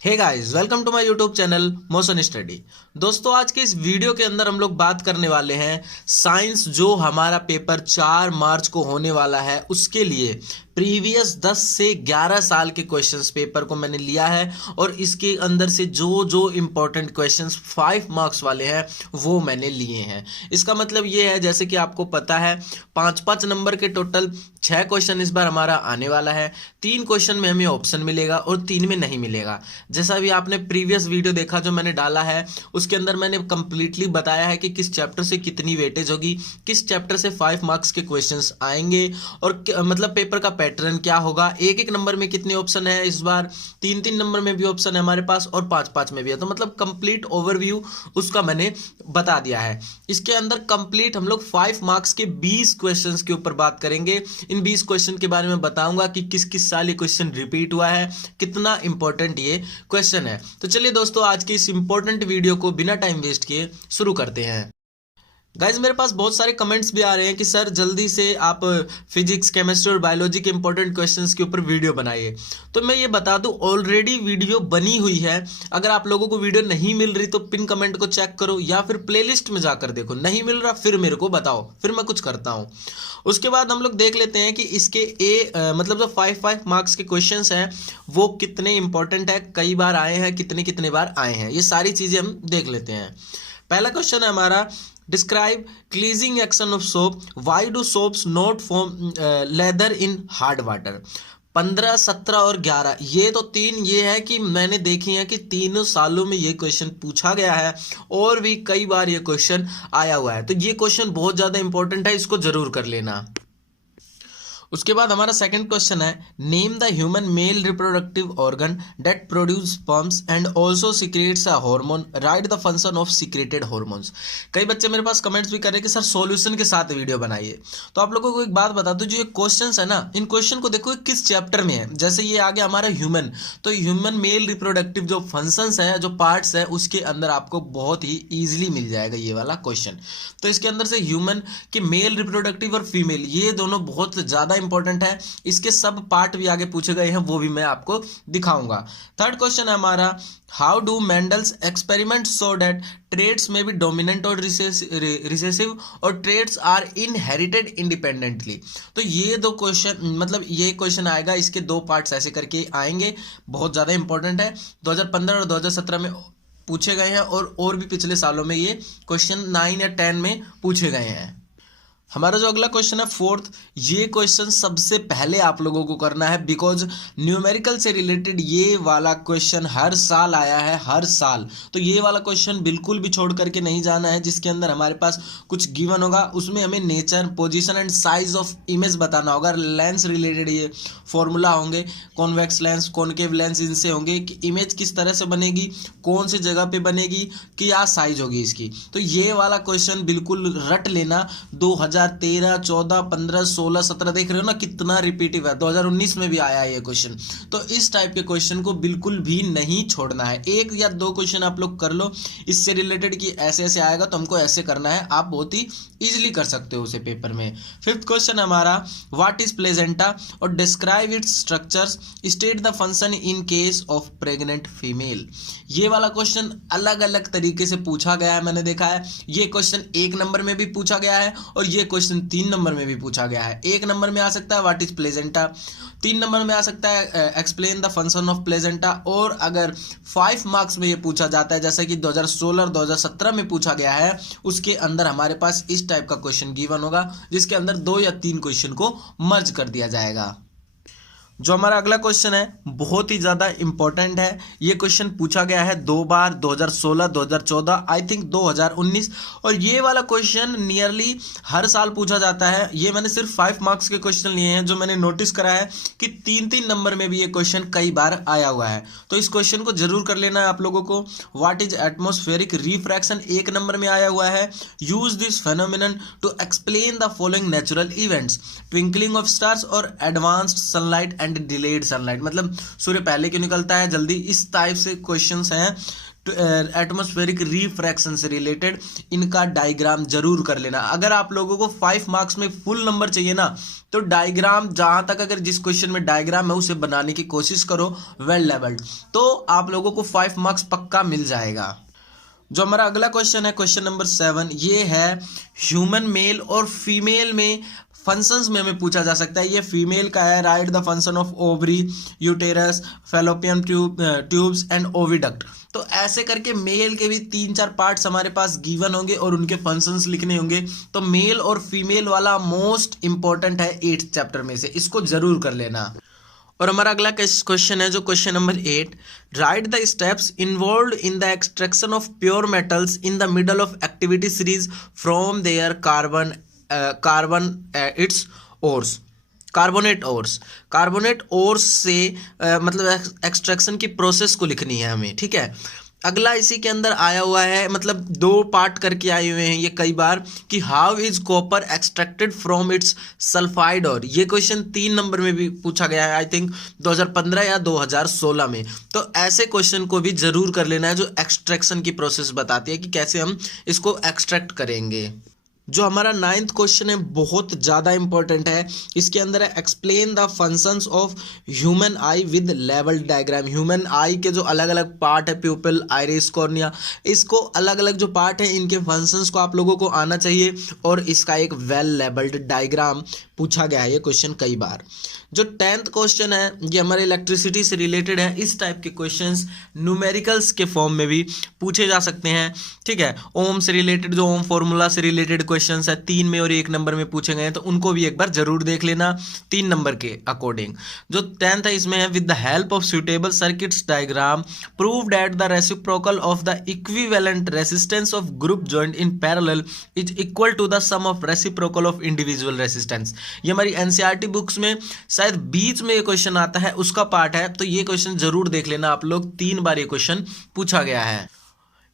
Hey guys, welcome to my YouTube channel motion study. दोस्तों, आज के इस वीडियो के अंदर हम लोग बात करने वाले हैं साइंस जो हमारा पेपर 4 मार्च को होने वाला है उसके लिए प्रीवियस 10 से 11 साल के क्वेश्चंस पेपर को मैंने लिया है और इसके अंदर से जो जो इंपॉर्टेंट क्वेश्चंस 5 मार्क्स वाले हैं वो मैंने लिए हैं। इसका मतलब ये है, जैसे कि आपको पता है 5-5 नंबर के टोटल 6 क्वेश्चन इस बार हमारा आने वाला है। 3 क्वेश्चन में हमें ऑप्शन मिलेगा और 3 में नहीं मिलेगा। जैसा भी आपने प्रीवियस वीडियो देखा जो मैंने डाला है उसके अंदर मैंने कंप्लीटली बताया है कि किस चैप्टर से कितनी वेटेज होगी, किस चैप्टर से 5 मार्क्स के क्वेश्चंस आएंगे और मतलब पेपर का पैटर्न क्या होगा, एक एक नंबर में कितने ऑप्शन है, इस बार 3-3 नंबर में भी ऑप्शन है हमारे पास और 5-5 में भी है। तो मतलब कंप्लीट ओवरव्यू उसका मैंने बता दिया है। इसके अंदर कंप्लीट हम लोग 5 मार्क्स के 20 क्वेश्चंस के ऊपर बात करेंगे। इन 20 क्वेश्चन के बारे में बताऊंगा कि किस किस साल ये क्वेश्चन रिपीट हुआ है, कितना इंपॉर्टेंट ये क्वेश्चन है। तो चलिए दोस्तों, आज की इस इंपॉर्टेंट वीडियो को बिना टाइम वेस्ट किए शुरू करते हैं। गाइज, मेरे पास बहुत सारे कमेंट्स भी आ रहे हैं कि सर जल्दी से आप फिजिक्स, केमिस्ट्री और बायोलॉजी के इंपॉर्टेंट क्वेश्चंस के ऊपर वीडियो बनाइए। तो मैं ये बता दूं, ऑलरेडी वीडियो बनी हुई है। अगर आप लोगों को वीडियो नहीं मिल रही तो पिन कमेंट को चेक करो या फिर प्लेलिस्ट में जाकर देखो। नहीं मिल रहा फिर मेरे को बताओ, फिर मैं कुछ करता हूं। उसके बाद हम लोग देख लेते हैं कि इसके मतलब जो 5 मार्क्स के क्वेश्चंस हैं वो कितने इंपॉर्टेंट है, कई बार आए हैं, कितने कितने बार आए हैं, ये सारी चीजें हम देख लेते हैं। पहला क्वेश्चन है हमारा, describe cleansing action of soap, why do soaps not form lather in hard water. 15, 17 और 11 ये तो 3 ये है कि मैंने देखी है कि तीनों सालों में ये क्वेश्चन पूछा गया है और भी कई बार ये क्वेश्चन आया हुआ है। तो ये क्वेश्चन बहुत ज्यादा इंपॉर्टेंट है, इसको जरूर कर लेना। उसके बाद हमारा सेकंड क्वेश्चन है, name the human male reproductive organ that produce sperms and also secrets a hormone, right the function of secreted hormones. कई बच्चे मेरे पास कमेंट्स भी कर रहे हैं कि सर सॉल्यूशन के साथ वीडियो बनाइए। तो आप लोगों को एक बात बता दूं, जो ये क्वेश्चंस है ना, इन क्वेश्चन को देखो किस चैप्टर में है। जैसे ये आ गया हमारा ह्यूमन, तो ह्यूमन मेल रिप्रोडक्टिव जो फंक्शंस है, जो पार्ट्स है, उसके अंदर आपको बहुत ही ईजिली मिल जाएगा ये वाला क्वेश्चन। तो इसके अंदर से ह्यूमन के मेल रिप्रोडक्टिव और फीमेल ये दोनों बहुत ज्यादा इंपॉर्टेंट है। इसके सब पार्ट भी आगे पूछे गए हैं, वो भी मैं आपको दिखाऊंगा। थर्ड क्वेश्चन है हमारा, how do Mendel's experiment so that traits में भी डोमिनेंट और रिसेसिव और ट्रेड्स आर इनहेरिटेड इंडिपेंडेंटली। तो ये दो क्वेश्चन, मतलब ये क्वेश्चन आएगा, इसके 2 पार्ट्स ऐसे करके आएंगे, बहुत ज्यादा इंपॉर्टेंट है। 2015 और 2017 में पूछे गए हैं और भी पिछले सालों में ये क्वेश्चन 9 या 10 में पूछे गए हैं। हमारा जो अगला क्वेश्चन है फोर्थ, ये क्वेश्चन सबसे पहले आप लोगों को करना है बिकॉज न्यूमेरिकल से रिलेटेड ये वाला क्वेश्चन हर साल आया है, हर साल। तो ये वाला क्वेश्चन बिल्कुल भी छोड़ करके नहीं जाना है, जिसके अंदर हमारे पास कुछ गिवन होगा, उसमें हमें nature, position and size of image बताना होगा। लेंस रिलेटेड ये फॉर्मूला होंगे, कॉन्वेक्स लेंस, कॉनकेव लेंस, इनसे होंगे कि इमेज किस तरह से बनेगी, कौन सी जगह पे बनेगी, क्या साइज होगी इसकी। तो ये वाला क्वेश्चन बिल्कुल रट लेना। 2013, 14, 15, 16, 17 देख रहे हो ना कितना रिपीटिव है। 2019 में भी आया है ये क्वेश्चन। तो इस टाइप के क्वेश्चन को बिल्कुल भी नहीं छोड़ना है। 1 या 2 क्वेश्चन आप लोग कर लो इससे रिलेटेड कि ऐसे ऐसे आएगा तो हमको ऐसे करना है, आप बहुत ही इजीली कर सकते हो उसे पेपर में। फिफ्थ क्वेश्चन हमारा, व्हाट इज प्लेजेंटा और describe it's structures, state the function in case of pregnant female. ये वाला क्वेश्चन अलग अलग तरीके से पूछा गया है, मैंने देखा है। ये क्वेश्चन 1 नंबर में भी पूछा गया है और ये क्वेश्चन 3 नंबर में भी पूछा गया है। 1 नंबर में आ सकता है व्हाट इज प्लेजेंटा, 3 नंबर में आ सकता है explain the function of placenta. और अगर 5 मार्क्स में ये पूछा जाता है, जैसे कि 2016 और 2017 में पूछा गया है, उसके अंदर हमारे पास इस टाइप का क्वेश्चन गिवन होगा, जिसके अंदर 2 या 3 क्वेश्चन को मर्ज कर दिया जाएगा। जो हमारा अगला क्वेश्चन है बहुत ही ज़्यादा इंपॉर्टेंट है। ये क्वेश्चन पूछा गया है 2 बार, 2016, 2014, आई थिंक 2019। और ये वाला क्वेश्चन नियरली हर साल पूछा जाता है। ये मैंने सिर्फ 5 मार्क्स के क्वेश्चन लिए हैं, जो मैंने नोटिस करा है कि 3-3 नंबर में भी ये क्वेश्चन कई बार आया हुआ है। तो इस क्वेश्चन को जरूर कर लेना है आप लोगों को। What is atmospheric refraction 1 number में आया हुआ है। Use this phenomenon to explain the following natural events, twinkling of stars और advanced sunlight and delayed sunlight. मतलब सूर्य पहले क्यों निकलता है, जल्दी, इस टाइप से क्वेश्चंस हैं। एटमॉस्फेरिक रिफ्रैक्शन से रिलेटेड इनका डायग्राम जरूर कर लेना। अगर आप लोगों को 5 मार्क्स में फुल नंबर चाहिए ना, तो डायग्राम जहां तक अगर जिस क्वेश्चन में डायग्राम है उसे बनाने की कोशिश करो वेल लेवल्ड, तो आप लोगों को 5 मार्क्स पक्का मिल जाएगा। जो हमारा अगला क्वेश्चन है, क्वेश्चन नंबर 7, ये है ह्यूमन मेल और फीमेल में फंक्शंस में हमें पूछा जा सकता है। ये फीमेल का है, right the function of ovary, uterus, fallopian tubes and oviduct. तो ऐसे करके मेल के भी 3-4 पार्ट्स हमारे पास गिवन होंगे और उनके फंक्शंस लिखने होंगे। तो मेल और फीमेल वाला मोस्ट इंपॉर्टेंट है 8th चैप्टर में से, इसको जरूर कर लेना। और हमारा अगला क्वेश्चन है जो question number 8, write the steps involved in the extraction of pure metals in the middle of activity series from their carbonate ores से मतलब एक्सट्रैक्शन की प्रोसेस को लिखनी है हमें, ठीक है। अगला इसी के अंदर आया हुआ है, मतलब 2 पार्ट करके आए हुए हैं ये कई बार, कि how is copper extracted from its sulphide और। ये क्वेश्चन 3 नंबर में भी पूछा गया है, आई थिंक 2015 या 2016 में। तो ऐसे क्वेश्चन को भी जरूर कर लेना है जो एक्सट्रैक्शन की प्रोसेस बताती है कि कैसे हम इसको एक्सट्रैक्ट करेंगे। जो हमारा 9th क्वेश्चन है बहुत ज़्यादा इंपॉर्टेंट है। इसके अंदर है explain the functions of human I with level diagram. Human आई के जो अलग अलग पार्ट है, प्यूपिल, आइरिस, कॉर्निया, इसको अलग अलग जो पार्ट है इनके फंक्शंस को आप लोगों को आना चाहिए और इसका एक वेल लेवल्ड डायग्राम पूछा गया है ये क्वेश्चन कई बार। जो 10th क्वेश्चन है ये हमारे इलेक्ट्रिसिटी से रिलेटेड है। इस टाइप के क्वेश्चंस न्यूमेरिकल्स के फॉर्म में भी पूछे जा सकते हैं, ठीक है। ओम से रिलेटेड, जो ओम फॉर्मूला से रिलेटेड क्वेश्चंस है 3 में और 1 नंबर में पूछे गए हैं, तो उनको भी एक बार जरूर देख लेना 3 नंबर के अकॉर्डिंग। जो 10th है इसमें है with the help of suitable circuits diagram prove that the reciprocal of the equivalent resistance of group joint in parallel is equal to the sum of reciprocal of individual resistance. ये हमारी NCERT books में शायद बीच में ये question आता है, उसका part है, तो ये क्वेश्चन जरूर देख लेना आप लोग। 3 बार ये क्वेश्चन पूछा गया है।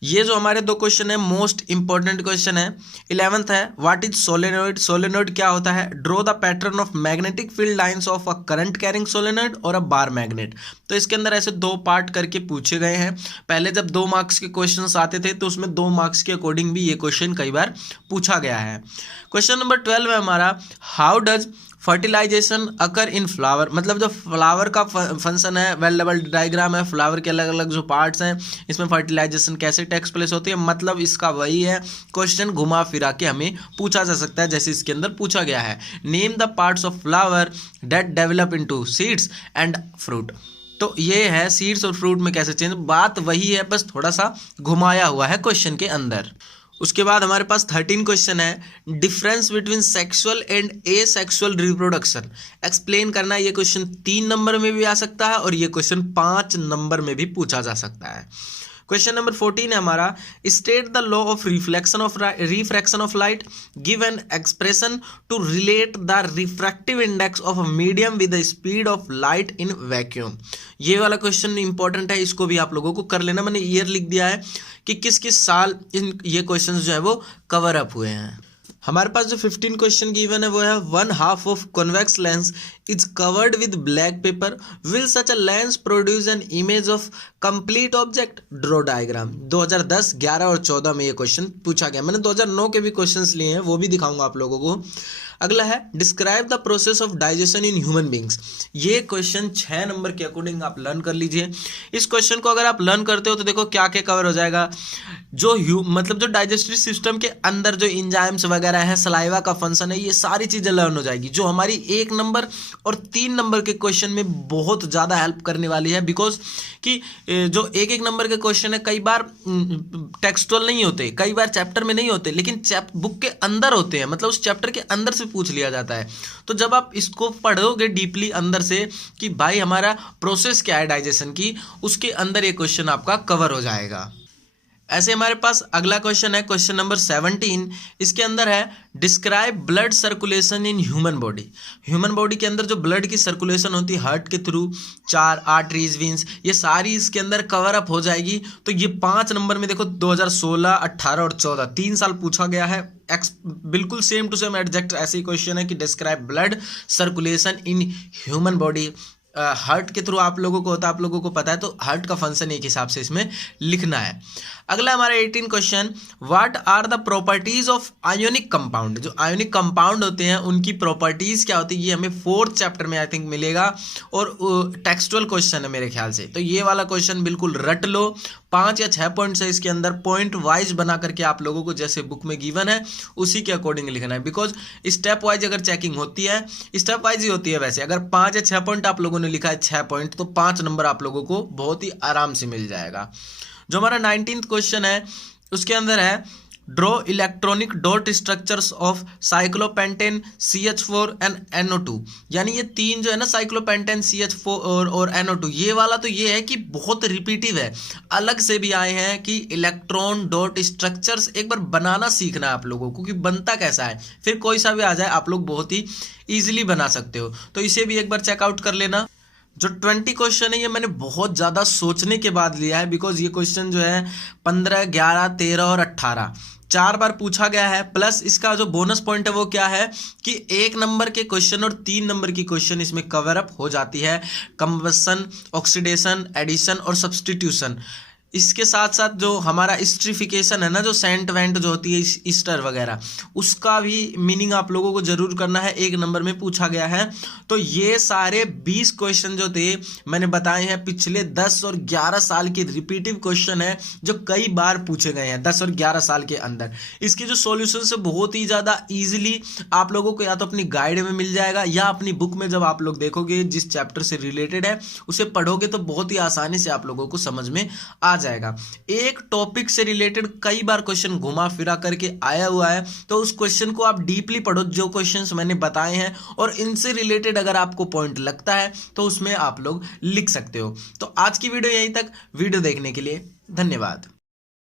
ये जो हमारे 2 क्वेश्चन है मोस्ट इंपॉर्टेंट क्वेश्चन है। 11th है व्हाट इज सोलेनोइड। सोलेनोइड क्या होता है? Draw the pattern of magnetic field lines of a current carrying solenoid और अ बार मैग्नेट। तो इसके अंदर ऐसे 2 पार्ट करके पूछे गए हैं। पहले जब 2 मार्क्स के क्वेश्चंस आते थे तो उसमें 2 मार्क्स के अकॉर्डिंग भी ये क्वेश्चन कई बार पूछा गया है। क्वेश्चन नंबर 12 है हमारा how does fertilization occur in flower. मतलब जो फ्लावर का फंक्शन है, वेल लेवल डायग्राम है, फ्लावर के अलग अलग जो पार्ट्स हैं इसमें फर्टिलाइजेशन कैसे टेक्स प्लेस होती है। मतलब इसका वही है, क्वेश्चन घुमा फिरा के हमें पूछा जा सकता है जैसे इसके अंदर पूछा गया है। Name the parts of flower that develop into seeds and fruit. तो ये है सीड्स और फ्रूट में कैसे चेंज, बात वही है, बस थोड़ा सा घुमाया हुआ है क्वेश्चन के अंदर। उसके बाद हमारे पास 13 क्वेश्चन है difference between sexual and asexual reproduction. Explain करना। ये क्वेश्चन 3 नंबर में भी आ सकता है और ये क्वेश्चन 5 नंबर में भी पूछा जा सकता है। क्वेश्चन नंबर 14 है हमारा state the law of refraction of light, give an expression to relate the refractive index of a medium with the speed of light in vacuum. ये वाला क्वेश्चन इंपॉर्टेंट है, इसको भी आप लोगों को कर लेना। मैंने ईयर लिख दिया है कि किस किस साल ये क्वेश्चंस जो है वो कवर अप हुए हैं। हमारे पास जो 15 क्वेश्चन गिवन है वो है 1/2 of convex lens is covered with black pepper, will such a lens produce an image of complete object, draw diagram. 2010, 11 और 14 में ये क्वेश्चन पूछा गया। मैंने 2009 के भी क्वेश्चंस लिए हैं, वो भी दिखाऊंगा आप लोगों को। अगला है describe the process of digestion in human beings. ये क्वेश्चन 6 नंबर के अकॉर्डिंग आप लर्न कर लीजिए। इस क्वेश्चन को अगर आप लर्न करते हो तो देखो क्या क्या कवर हो जाएगा। मतलब जो डाइजेस्टिव सिस्टम के अंदर जो इंजाइम्स वगैरह है, सलाइवा का फंक्शन है, ये सारी चीजें लर्न हो जाएगी, जो हमारी 1 नंबर और 3 नंबर के क्वेश्चन में बहुत ज्यादा हेल्प करने वाली है। बिकॉज कि जो 1 नंबर के क्वेश्चन है कई बार टेक्सुअल नहीं होते, कई बार चैप्टर में नहीं होते, लेकिन बुक के अंदर होते हैं, मतलब उस चैप्टर के अंदर से पूछ लिया जाता है। तो जब आप इसको पढ़ोगे डीपली अंदर से कि भाई हमारा प्रोसेस क्या है डाइजेशन की, उसके अंदर ये क्वेश्चन आपका कवर हो जाएगा। ऐसे हमारे पास अगला क्वेश्चन है क्वेश्चन नंबर 17। इसके अंदर है describe blood circulation in human body. Human body के अंदर जो ब्लड की सर्कुलेशन होती है हार्ट के थ्रू, 4 आर्टरीज, वीन्स, ये सारी इसके अंदर कवर अप हो जाएगी। तो ये 5 नंबर में देखो 2016, 18 और 14 3 साल पूछा गया है। बिल्कुल सेम टू सेम एग्जैक्ट ऐसे ही क्वेश्चन है कि describe blood circulation in human body. Heart के थ्रू आप लोगों को होता है, आप लोगों को पता है, तो हर्ट का फंक्शन एक हिसाब से इसमें लिखना है। अगला हमारा 18 question, what are the properties of ionic compound. जो आयोनिक कंपाउंड होते हैं उनकी प्रॉपर्टीज क्या होती है, ये हमें 4th चैप्टर में आई थिंक मिलेगा और टेक्सचुअल क्वेश्चन है मेरे ख्याल से। तो ये वाला क्वेश्चन बिल्कुल रट लो, 5 या 6 पॉइंट्स है इसके अंदर, पॉइंट वाइज बना करके आप लोगों को जैसे बुक में गिवन है उसी के अकॉर्डिंग लिखना है। बिकॉज स्टेप वाइज अगर चेकिंग होती है, स्टेप वाइज ही होती है वैसे, अगर 5 या 6 पॉइंट आप लोगों ने लिखा है 6 पॉइंट, तो 5 नंबर आप लोगों को बहुत ही आराम से मिल जाएगा। जो हमारा 19th क्वेश्चन है उसके अंदर है, draw electronic dot structures of cyclopentane CH4 and NO2। यानी ये तीन जो है ना, साइक्लोपेंटेन CH4 और NO2, ये वाला तो ये है कि बहुत रिपीटिव है, अलग से भी आए हैं कि इलेक्ट्रॉन डॉट स्ट्रक्चर्स एक बार बनाना सीखना है आप लोगों को कि बनता कैसा है, फिर कोई सा भी आ जाए आप लोग बहुत ही ईजिली बना सकते हो। तो इसे भी एक बार चेकआउट कर लेना। जो 20 क्वेश्चन है ये मैंने बहुत ज़्यादा सोचने के बाद लिया है, बिकॉज ये क्वेश्चन जो है 15, 11, 13 और 18 4 बार पूछा गया है। प्लस इसका जो बोनस पॉइंट है वो क्या है कि 1 नंबर के क्वेश्चन और 3 नंबर की क्वेश्चन इसमें कवर अप हो जाती है। कंबसन, ऑक्सीडेशन, एडिशन और सब्सटीट्यूशन। इसके साथ साथ जो हमारा स्ट्रिफिकेशन है ना, जो सेंट वेंट जो होती है ईस्टर वगैरह, उसका भी मीनिंग आप लोगों को जरूर करना है, 1 नंबर में पूछा गया है। तो ये सारे 20 क्वेश्चन जो थे मैंने बताए हैं पिछले 10 और 11 साल के रिपीटिव क्वेश्चन है जो कई बार पूछे गए हैं 10 और 11 साल के अंदर। इसके जो सॉल्यूशन है बहुत ही ज़्यादा ईजिली आप लोगों को या तो अपनी गाइड में मिल जाएगा या अपनी बुक में, जब आप लोग देखोगे जिस चैप्टर से रिलेटेड है उसे पढ़ोगे तो बहुत ही आसानी से आप लोगों को समझ में आ जाएगा। एक टॉपिक से रिलेटेड कई बार क्वेश्चन घुमा फिरा करके आया हुआ है, तो उस क्वेश्चन को आप डीपली पढ़ो जो क्वेश्चंस मैंने बताए हैं, और इनसे रिलेटेड अगर आपको पॉइंट लगता है तो उसमें आप लोग लिख सकते हो। तो आज की वीडियो यहीं तक। वीडियो देखने के लिए धन्यवाद।